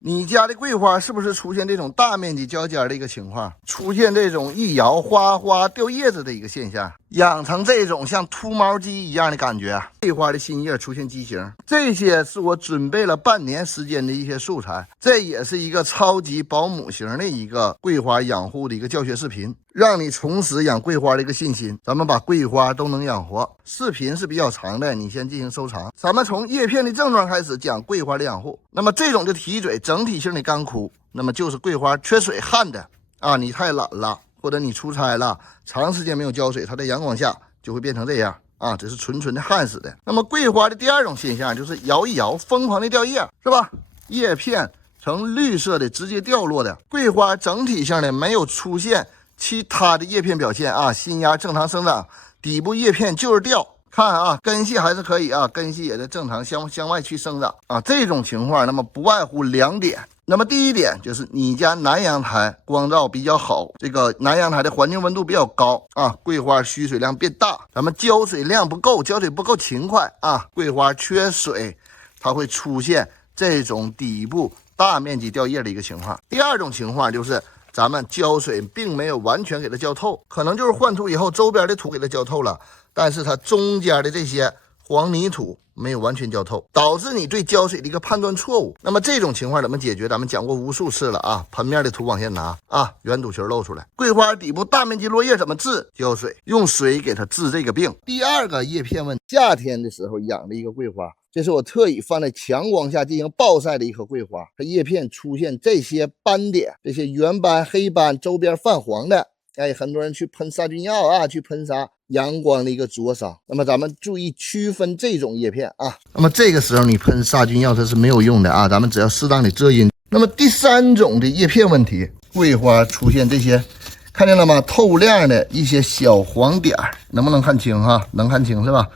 你家的桂花是不是出现这种大面积交尖的一个情况？出现这种一摇哗掉叶子的一个现象，养成这种像秃毛鸡一样的感觉。桂花的新叶出现畸形，这些是我准备了半年时间的一些素材，这也是一个超级保姆型的一个桂花养护的一个教学视频，让你重拾养桂花的一个信心。咱们把桂花都能养活。视频是比较长的，你先进行收藏。咱们从叶片的症状开始讲桂花的养护。那么这种的提嘴整体性的干枯，那么就是桂花缺水旱的啊，你太懒了，或者你出差了，长时间没有浇水，它在阳光下就会变成这样啊，这是纯的旱死的。那么桂花的第二种现象就是摇一摇疯狂的掉叶，是吧？叶片呈绿色的直接掉落的。桂花整体性的没有出现其他的叶片表现啊，新芽正常生长，底部叶片就是掉。看啊，根系还是可以啊，根系也在正常向外去生长啊。这种情况，那么不外乎2点。那么第一点就是你家南阳台光照比较好，这个南阳台的环境温度比较高啊，桂花需水量变大，咱们浇水量不够，浇水不够勤快啊，桂花缺水，它会出现这种底部大面积掉叶的一个情况。第二种情况就是咱们浇水并没有完全给它浇透，可能就是换土以后周边的土给它浇透了，但是它中间的这些黄泥土没有完全浇透，导致你对浇水的一个判断错误。那么这种情况怎么解决？咱们讲过无数次了啊，盆面的土往下拿啊，圆土球露出来。桂花底部大面积落叶怎么治？浇水，用水给它治这个病。第二个叶片问题，夏天的时候养的一个桂花，这是我特意放在强光下进行暴晒的一颗桂花，它叶片出现这些斑点，这些圆斑、黑斑，周边泛黄的。哎，很多人去喷杀菌药啊，去喷杀阳光的一个灼伤。那么咱们注意区分这种叶片啊。那么这个时候你喷杀菌药它是没有用的啊，咱们只要适当的遮阴。那么第三种的叶片问题，桂花出现这些，看见了吗？透亮的一些小黄点，能不能看清哈？能看清是吧？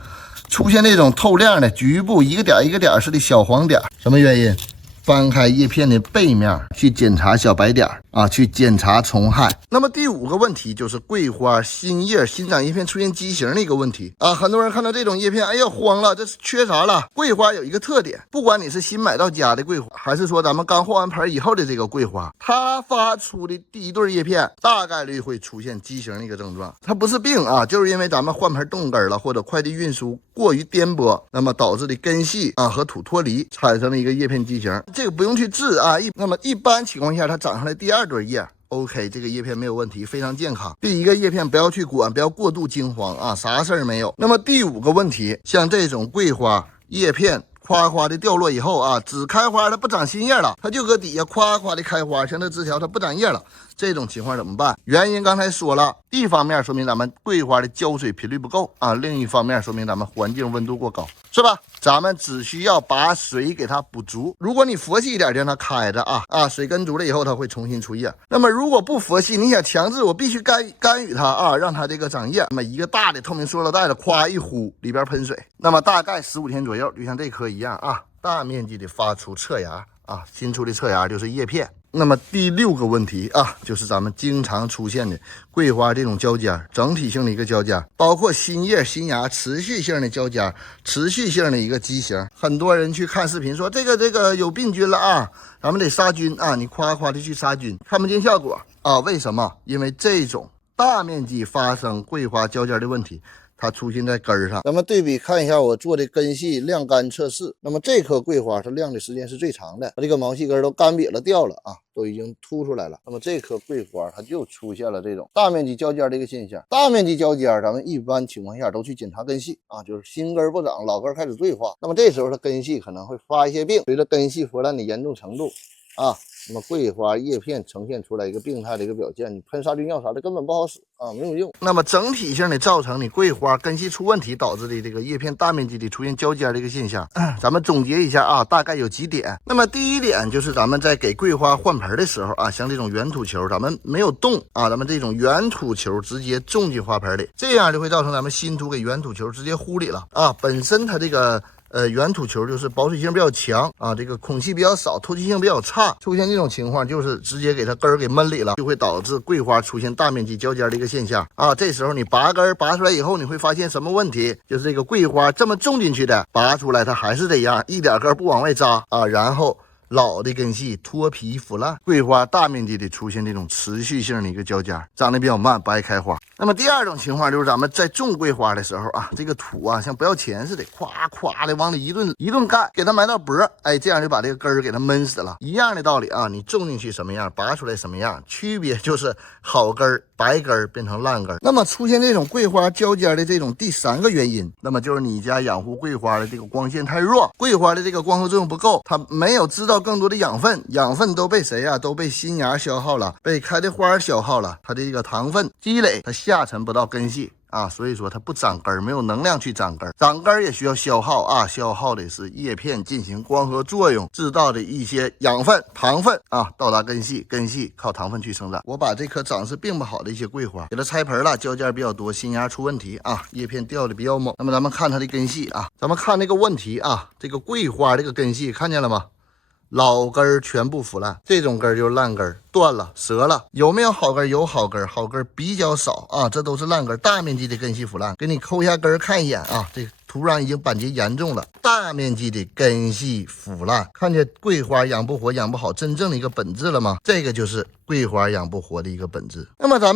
出现这种透亮的局部一个点一个点似的小黄点，什么原因？翻开叶片的背面去检查小白点啊，去检查虫害。那么第5个问题就是桂花新叶新长叶片出现畸形的一个问题啊。很多人看到这种叶片，哎呀慌了，这是缺啥了？桂花有一个特点，不管你是新买到家的桂花，还是说咱们刚换完盆以后的这个桂花，它发出的第一对叶片大概率会出现畸形的一个症状。它不是病啊，就是因为咱们换盆冻根了，或者快递运输过于颠簸，那么导致的根系啊和土脱离，产生了一个叶片畸形。这个不用去治啊，那么一般情况下它长上来第2对叶 OK， 这个叶片没有问题，非常健康。第1个叶片不要去管，不要过度惊慌啊，啥事儿没有。那么第5个问题，像这种桂花叶片夸的掉落以后啊，只开花它不长新叶了，它就搁底下夸的开花，像这枝条它不长叶了，这种情况怎么办？原因刚才说了，一方面说明咱们桂花的浇水频率不够啊，另一方面说明咱们环境温度过高，是吧？咱们只需要把水给它补足。如果你佛系一点，让它开着水跟足了以后，它会重新出叶。那么如果不佛系，你想强制我必须干预它啊，让它这个长叶，那么一个大的透明塑料袋子夸一呼，里边喷水，那么大概15天左右，就像这颗一样啊，大面积的发出侧芽啊，新出的侧芽就是叶片。那么第6个问题啊，就是咱们经常出现的桂花这种交尖，整体性的一个交尖，包括新叶新芽持续性的交尖，持续性的一个畸形。很多人去看视频说这个有病菌了啊，咱们得杀菌啊，你夸的去杀菌，看不见效果啊。为什么？因为这种大面积发生桂花交尖的问题，它出现在根儿上。咱们对比看一下我做的根系晾干测试。那么这棵桂花它晾的时间是最长的，它这个毛细根都干瘪了掉了啊，都已经凸出来了。那么这棵桂花它就出现了这种大面积交尖的一个现象。大面积交尖，咱们一般情况下都去检查根系啊，就是新根不长，老根开始退化。那么这时候它根系可能会发一些病，随着根系腐烂的严重程度啊，那么桂花叶片呈现出来一个病态的一个表现，你喷杀菌药啥的根本不好使啊，没有用。那么整体性的造成你桂花根系出问题导致的这个叶片大面积的出现交尖的一个现象，咱们总结一下啊，大概有几点。那么第1点就是咱们在给桂花换盆的时候啊，像这种圆土球咱们没有动啊，咱们这种圆土球直接种进花盆里，这样就会造成咱们新土给圆土球直接糊里了啊，本身它这个圆土球就是保水性比较强啊，这个空气比较少，透气性比较差，出现这种情况就是直接给它根儿给闷里了，就会导致桂花出现大面积交尖的一个现象啊。这时候你拔根拔出来以后，你会发现什么问题？就是这个桂花这么种进去的，拔出来它还是这样，一点根不往外扎啊，然后老的根系脱皮腐烂，桂花大面积的出现这种持续性的一个交尖，长得比较慢，不爱开花。那么第二种情况就是咱们在种桂花的时候啊，这个土啊像不要钱似的，夸夸的往里一顿干，给它埋到脖，哎，这样就把这个根儿给它闷死了。一样的道理啊，你种进去什么样，拔出来什么样，区别就是好根儿白根儿变成烂根儿。那么出现这种桂花交尖的这种第三个原因，那么就是你家养护桂花的这个光线太弱，桂花的这个光合作用不够，它没有制造更多的养分，养分都被谁呀？都被新芽消耗了，被开的花消耗了，它的这个糖分积累，它下沉不到根系啊，所以说它不长根儿，没有能量去长根儿，长根儿也需要消耗啊，消耗的是叶片进行光合作用制造的一些养分、糖分啊，到达根系，根系靠糖分去生长。我把这棵长势并不好的一些桂花给它拆盆了，交尖比较多，新芽出问题啊，叶片掉的比较猛。那么咱们看它的根系啊，咱们看这个问题啊，这个桂花这个根系看见了吗？老根儿全部腐烂，这种根儿就是烂根儿，断了折了。有没有好根儿？有好根儿，好根儿比较少啊，这都是烂根儿，大面积的根系腐烂。给你抠一下根儿看一眼啊，这土壤已经板结严重了，大面积的根系腐烂。看见桂花养不活、养不好真正的一个本质了吗？这个就是桂花养不活的一个本质。那么咱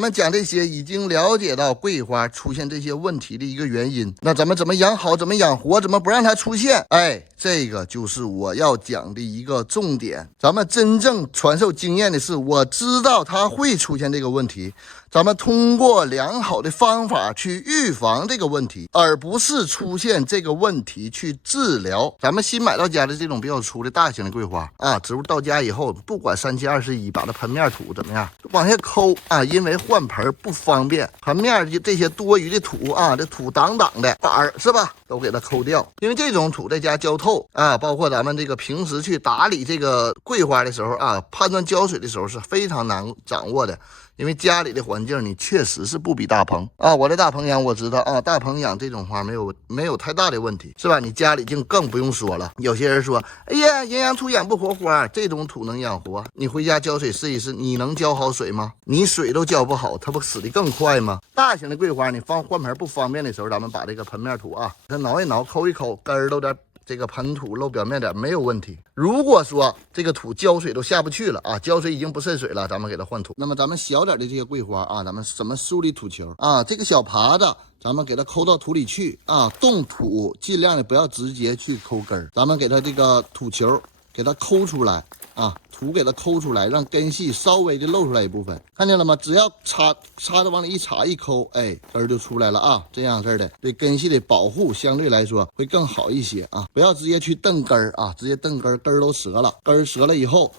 们讲这些，已经了解到桂花出现这些问题的一个原因，那咱们怎么养好，怎么养活，怎么不让它出现？哎，这个就是我要讲的一个重点。咱们真正传授经验的是，我知道它会出现这个问题，咱们通过良好的方法去预防这个问题，而不是出现这个问题去治疗。咱们新买到家的这种比较粗的大型的桂花啊，植物到家以后，不管3721，把它盆面土怎么样往下抠啊，因为换盆不方便，盆面就这些多余的土啊，这土挡的板儿是吧，都给它抠掉。因为这种土在家浇透啊，包括咱们这个平时去打理这个桂花的时候啊，判断浇水的时候是非常难掌握的。因为家里的环境你确实是不比大棚啊，我的大棚养我知道啊，大棚养这种花没有太大的问题，是吧？你家里就更不用说了。有些人说，哎呀，营养土养不活花，这种土能养活？你回家浇水试一试，你能浇好水吗？你水都浇不好，它不死的更快吗？大型的桂花你换盆不方便的时候，咱们把这个盆面土啊，它挠一挠，抠一抠，根儿都点。这个盆土露表面点没有问题。如果说这个土浇水都下不去了啊，浇水已经不渗水了，咱们给它换土。那么咱们小点的这些桂花啊，咱们怎么梳理土球啊？这个小耙子咱们给它抠到土里去啊，动土尽量的不要直接去抠根儿，咱们给它这个土球给它抠出来啊，土给它抠出来，让根系稍微的露出来一部分，看见了吗？只要插着往里一插一抠，哎，根儿就出来了啊，这样式的对根系的保护相对来说会更好一些啊，不要直接去蹬根儿啊，直接蹬根儿，根儿都折了，根儿折了以后，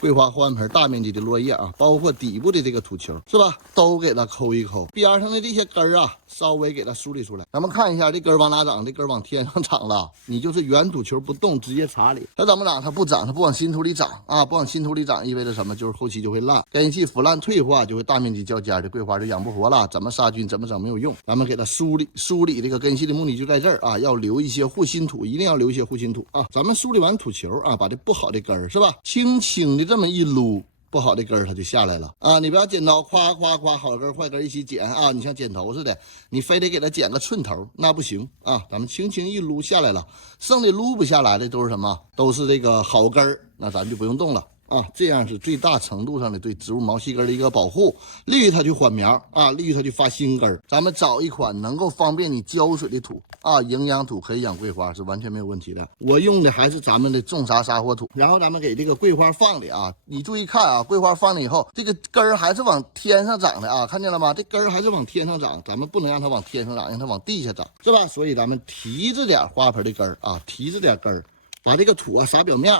桂花换盆大面积的落叶啊，包括底部的这个土球是吧，都给它抠一抠，边上的这些根儿啊，稍微给它梳理出来。咱们看一下这根儿往哪长，这根儿往天上长了，你就是圆土球不动，直接插里，它怎么长？它不长，它不往新土里长啊，不往新土里长意味着什么？就是后期就会烂，根系腐烂退化，就会大面积交尖的桂花就养不活了。怎么杀菌怎么整没有用，咱们给它梳理这个根系的目的就在这儿啊，要留一些护心土，一定要留一些护心土啊。咱们梳理完土球啊，把这不好的根儿是吧，轻轻的这么一撸，不好的根儿它就下来了啊！你不要剪刀夸好根坏根一起剪啊！你像剪头似的，你非得给它剪个寸头，那不行啊！咱们轻轻一撸下来了，剩的撸不下来的都是什么？都是这个好根儿，那咱就不用动了。啊，这样是最大程度上的对植物毛细根的一个保护，利于它去缓苗啊，利于它去发新根。咱们找一款能够方便你浇水的土啊，营养土可以养桂花是完全没有问题的。我用的还是咱们的种沙沙火土，然后咱们给这个桂花放的啊，你注意看啊，桂花放了以后，这个根儿还是往天上长的啊，看见了吗？这根儿还是往天上长，咱们不能让它往天上长，让它往地下长，是吧？所以咱们提着点花盆的根儿啊，提着点根儿，把这个土啊撒表面。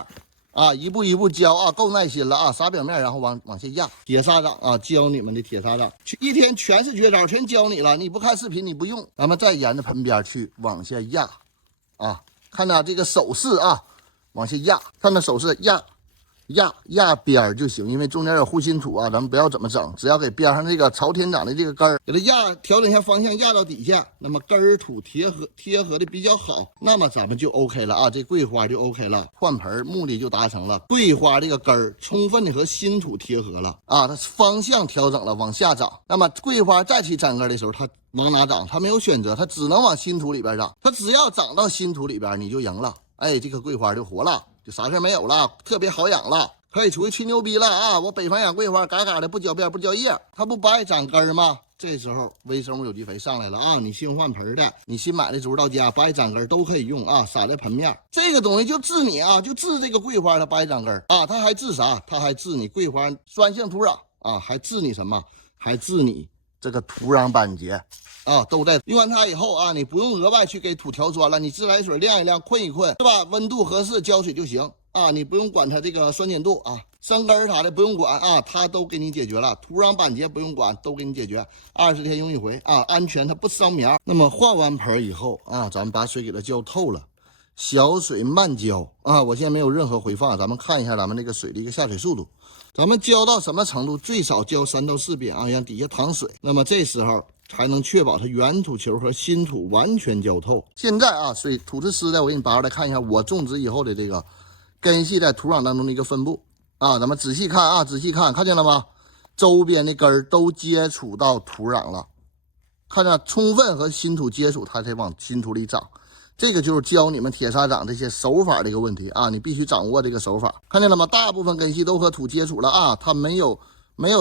啊，一步一步浇啊，够耐心了啊！撒表面，然后往下压，铁砂掌啊，教你们的铁砂掌，一天全是绝招，全教你了。你不看视频，你不用。咱们再沿着盆边去往下压，啊，看到这个手势啊，往下压，看到手势压边儿就行，因为中间有护心土啊，咱们不要怎么整，只要给边上这个朝天长的这个根儿，给它压，调整一下方向，压到底下，那么根儿土贴合的比较好，那么咱们就 OK 了啊，这桂花就 OK 了，换盆目的就达成了，桂花这个根儿充分的和新土贴合了啊，它方向调整了，往下长，那么桂花再去长根的时候，它往哪长？它没有选择，它只能往新土里边长，它只要长到新土里边，你就赢了。哎，这棵桂花就活了就啥事没有了，特别好养了，可以出去吹牛逼了啊！我北方养桂花，嘎嘎的不浇边不浇叶，它不白长根吗？这时候微生物有机肥上来了啊！你新换盆的，你新买的植物到家，白长根都可以用啊，撒在盆面。这个东西就治你啊，就治这个桂花的白长根啊。它还治啥？它还治你桂花酸性土壤啊，还治你什么？还治你这个土壤板结啊，都在用完它以后啊，你不用额外去给土调酸了，你自来水晾一晾，困一困，是吧？温度合适浇水就行啊，你不用管它这个酸碱度啊。生根啥的不用管啊，它都给你解决了。土壤板结不用管，都给你解决。20天用一回啊，安全，它不伤苗。那么换完盆以后啊，咱们把水给它浇透了，小水慢浇啊。我现在没有任何回放，咱们看一下咱们这个水的一个下水速度。咱们浇到什么程度？最少浇3到4遍啊，让底下淌水。那么这时候才能确保它原土球和新土完全浇透。现在啊，水土是湿的，我给你拔出来看一下我种植以后的这个根系在土壤当中的一个分布。啊，咱们仔细看啊，仔细看，看见了吗？周边的根儿都接触到土壤了，看见充分和新土接触，它才往新土里长。这个就是教你们铁砂掌这些手法的一个问题啊，你必须掌握这个手法。看见了吗？大部分根系都和土接触了啊，它没有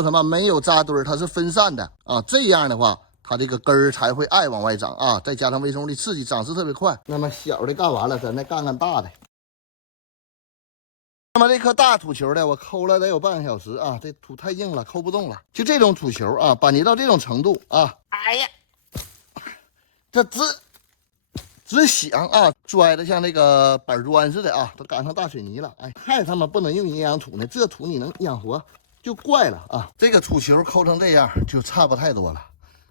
什么，没有扎堆，它是分散的啊。这样的话，它这个根儿才会爱往外长啊。再加上微生物的刺激，长势特别快。那么小的干完了，咱再干大的。那么这颗大土球的，我抠了得有半个小时啊，这土太硬了，抠不动了。就这种土球啊，板结到这种程度啊，哎呀，这直响啊，拽的像那个板砖似的啊，都赶上大水泥了。哎，还他妈不能用营养土呢，这土你能养活就怪了啊。这个土球抠成这样就差不太多了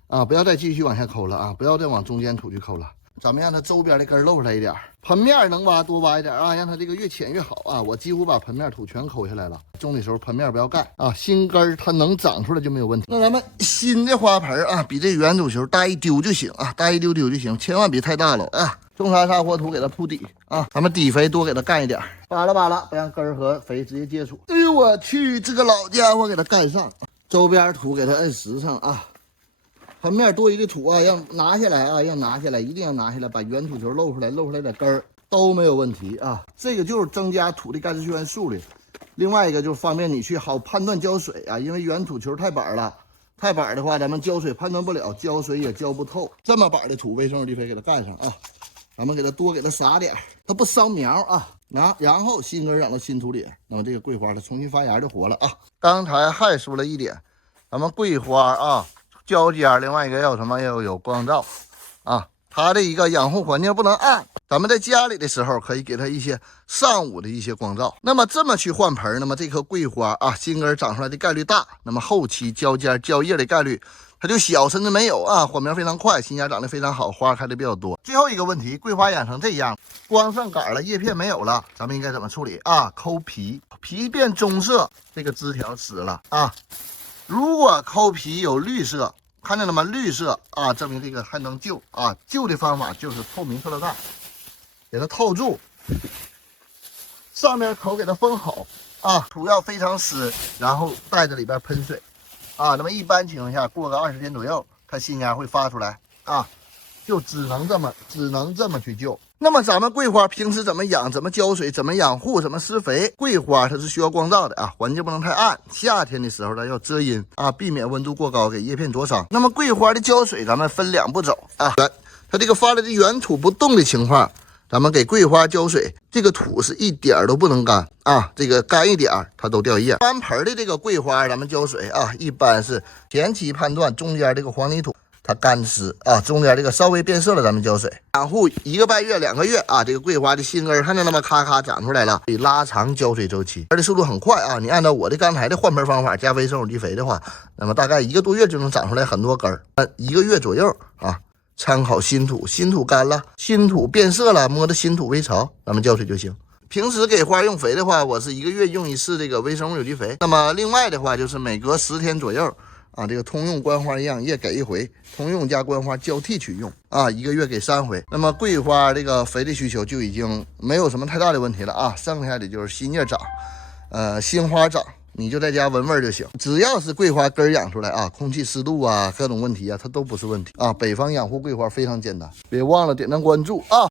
啊，不要再继续往下抠了啊，不要再往中间土去抠了。咱们让它周边的根露出来一点，盆面能挖多挖一点啊，让它这个越浅越好啊。我几乎把盆面土全抠下来了，种的时候盆面不要盖啊，新根它能长出来就没有问题。那咱们新的花盆啊，比这圆土球大一丢就行啊，大一丢丢就行，千万别太大了啊。中沙沙活土给它铺底啊，咱们底肥多给它干一点，扒拉，不让根和肥直接接触。哎呦我去，这个老家伙给它盖上，周边土给它摁实上啊。盆面多余的土啊，要拿下来啊，一定要拿下来，把原土球露出来的根儿都没有问题啊。这个就是增加土的钙质酸数量，另外一个就是方便你去好判断浇水啊，因为原土球太板了，太板的话咱们浇水判断不了，浇水也浇不透。这么板的土，微生物力肥给它盖上啊，咱们给它撒点，它不伤苗啊。然后新根长到新土里，那么这个桂花它重新发芽就活了啊。刚才还说了一点，咱们桂花啊。浇尖，另外一个要什么？要有光照啊，它的一个养护环境不能暗。咱们在家里的时候，可以给它一些上午的一些光照。那么这么去换盆，那么这颗桂花啊，新根长出来的概率大，那么后期浇尖浇叶的概率它就小，甚至没有啊，缓苗非常快，新芽长得非常好，花开的比较多。最后一个问题，桂花养成这样，光剩杆了，叶片没有了，咱们应该怎么处理啊？抠皮，皮变棕色，这个枝条死了啊。如果抠皮有绿色，看见了吗？绿色啊，证明这个还能救啊。救的方法就是透明塑料袋，给它套住，上面口给它封好啊。土要非常湿，然后袋子里边喷水啊。那么一般情况下，过个20天左右，它新芽会发出来啊。就只能这么去救。那么咱们桂花平时怎么养，怎么浇水，怎么养护，怎么施肥？桂花它是需要光照的啊，环境不能太暗。夏天的时候呢要遮阴啊，避免温度过高给叶片灼伤。那么桂花的浇水咱们分2步走啊，它这个发来的原土不动的情况，咱们给桂花浇水，这个土是一点都不能干啊，这个干一点它都掉叶。翻盆的这个桂花咱们浇水啊，一般是前期判断中间这个黄泥土它干湿啊，中间这个稍微变色了，咱们浇水。养护1个半月、2个月啊，这个桂花的新根看见了吗？咔咔长出来了，可以拉长浇水周期，而且速度很快啊。你按照我的刚才的换盆方法加微生物力肥的话，那么大概1个多月就能长出来很多根儿，1个月左右啊。参考新土，新土干了，新土变色了，摸着新土微潮，咱们浇水就行。平时给花用肥的话，我是1个月用1次这个微生物有机肥。那么另外的话，就是每隔10天左右。啊，这个通用观花营养液给1回，通用加观花交替取用啊，1个月给3回。那么桂花这个肥的需求就已经没有什么太大的问题了啊，剩下的就是新叶长，新花长，你就在家闻味就行。只要是桂花根养出来啊，空气湿度啊，各种问题啊，它都不是问题啊。北方养护桂花非常简单，别忘了点赞关注啊。